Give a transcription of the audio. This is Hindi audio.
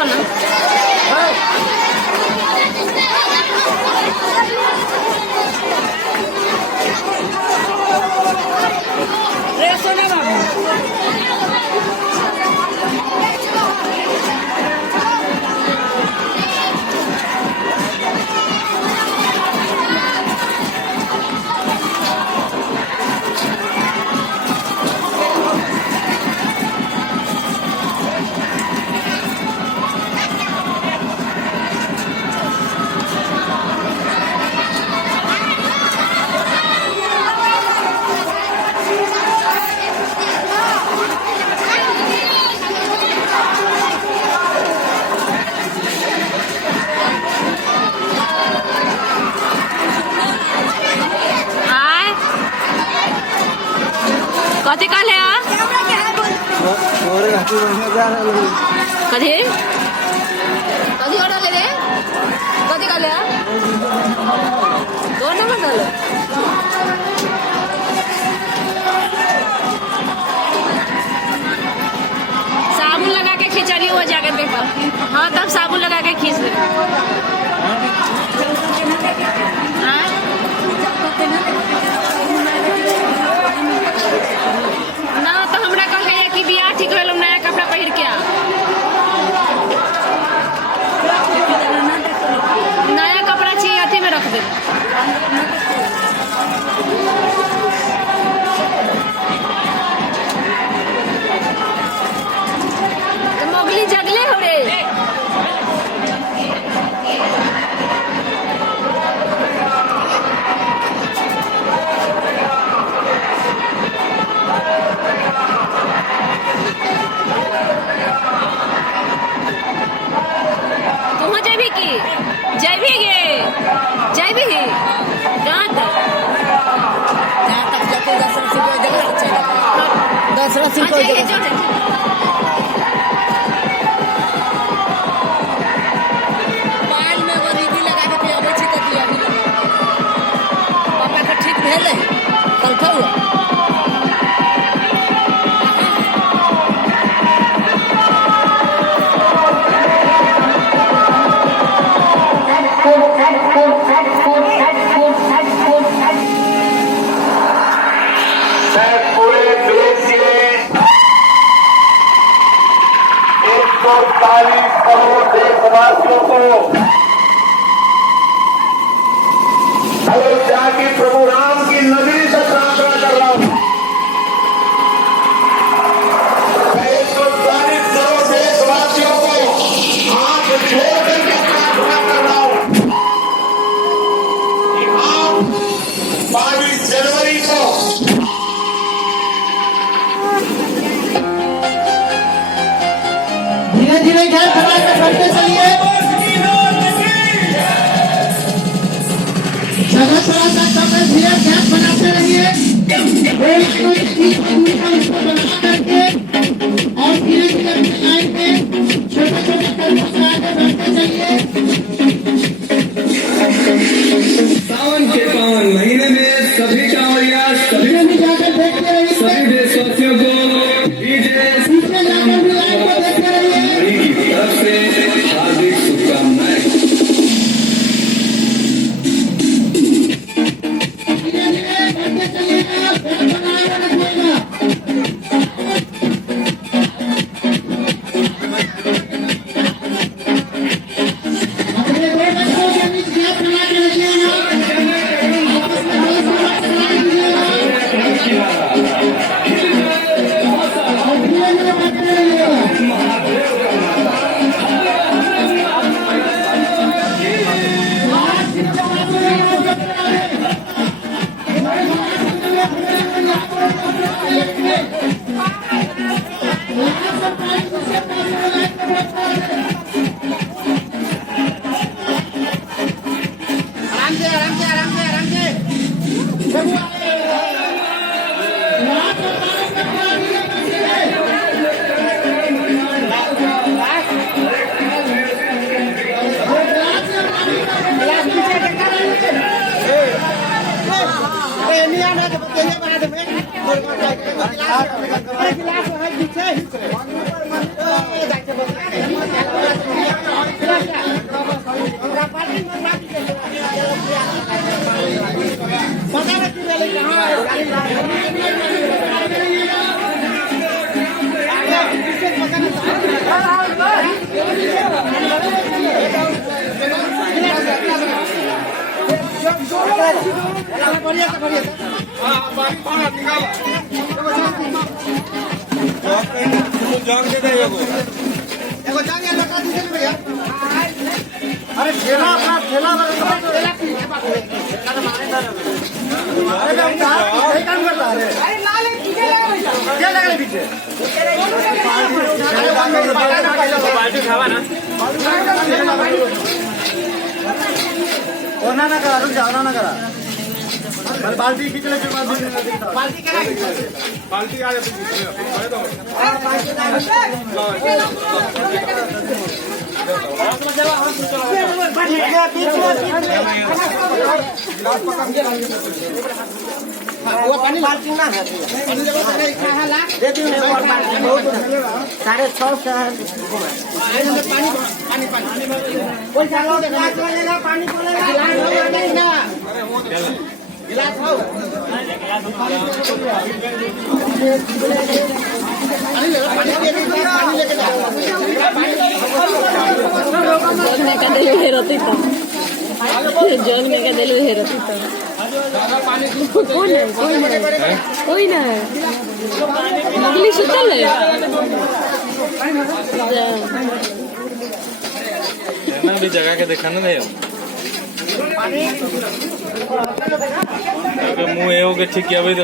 देखो ना सोना बाबू कथी कहले कथी कथी ऑर्डर ले रे कथी कहले दो नंबर डालो साबुन लगा के खिचड़ी हो जाएगा पेपर हाँ तब साबुन लगा के खींच ले ना तो हमरा कहले कि बियाह ठीक भेल नया कपड़ा पहिर के नया कपड़ा चाहिए अथी में रख दे तो मोगली जगले हो रे जैभी गे जैभी कहाँ तक जहाँ तक जाते 10 रस्सी को जगह चला 10 रस्सी को जगह पायल में वो रीति लगा के दिया बेची तो दिया पापा का ठीक भेल है कल था हुआ पूरे देश के 140 करोड़ देशवासियों को अयोध्या की प्रभु राम की नगरी से प्रार्थना कर रहा हूं। मैं 140 करोड़ देशवासियों को हाथ जोड़ करके प्रार्थना कर रहा हूं कि आप 22 जनवरी को धीरे धीरे गैस बना के बढ़ते चलिए जगह थोड़ा सा कम है धीरे गैस बनाते रहिए करके और धीरे धीरे लाइन पे छोटे छोटे कदम से आगे बढ़ते चलिए सावन के पावन महीने में सभी कांवरिया सभी जाकर देखते रहिए सभी देशवासियों को डीजे पीछे जाकर भी लाइन को देखते रहिए की तरफ से हार्दिक शुभकामनाएं। धीरे धीरे बढ़ते चलिएगा गैस बनाए रखिएगा अपने दो बच्चों के बीच गैस बना के रखिएगा आपस में दोस्त बना के रखिएगा और धीरे धीरे बढ़ते रहिएगा आराम से आराम से आराम से आराम से गिलास है पीछे अरे ठेला अपना ठेला सही काम करता है क्या लगा पीछे और ना करा रुक जाओ ना करा बाल्टी खींच ले बाल्टी वो पानी बाल्टी ना है दे दी और बाल्टी बहुत 650 पानी कोई चलो गिलास लगेगा पानी बोलेगा गिलास हो जगने का दिल हेरोती तो जगने का दिल हेरोती तो कोई ना अगली सुतल है भी जगह के देखा ना भैया मुँह ठीक किया भाई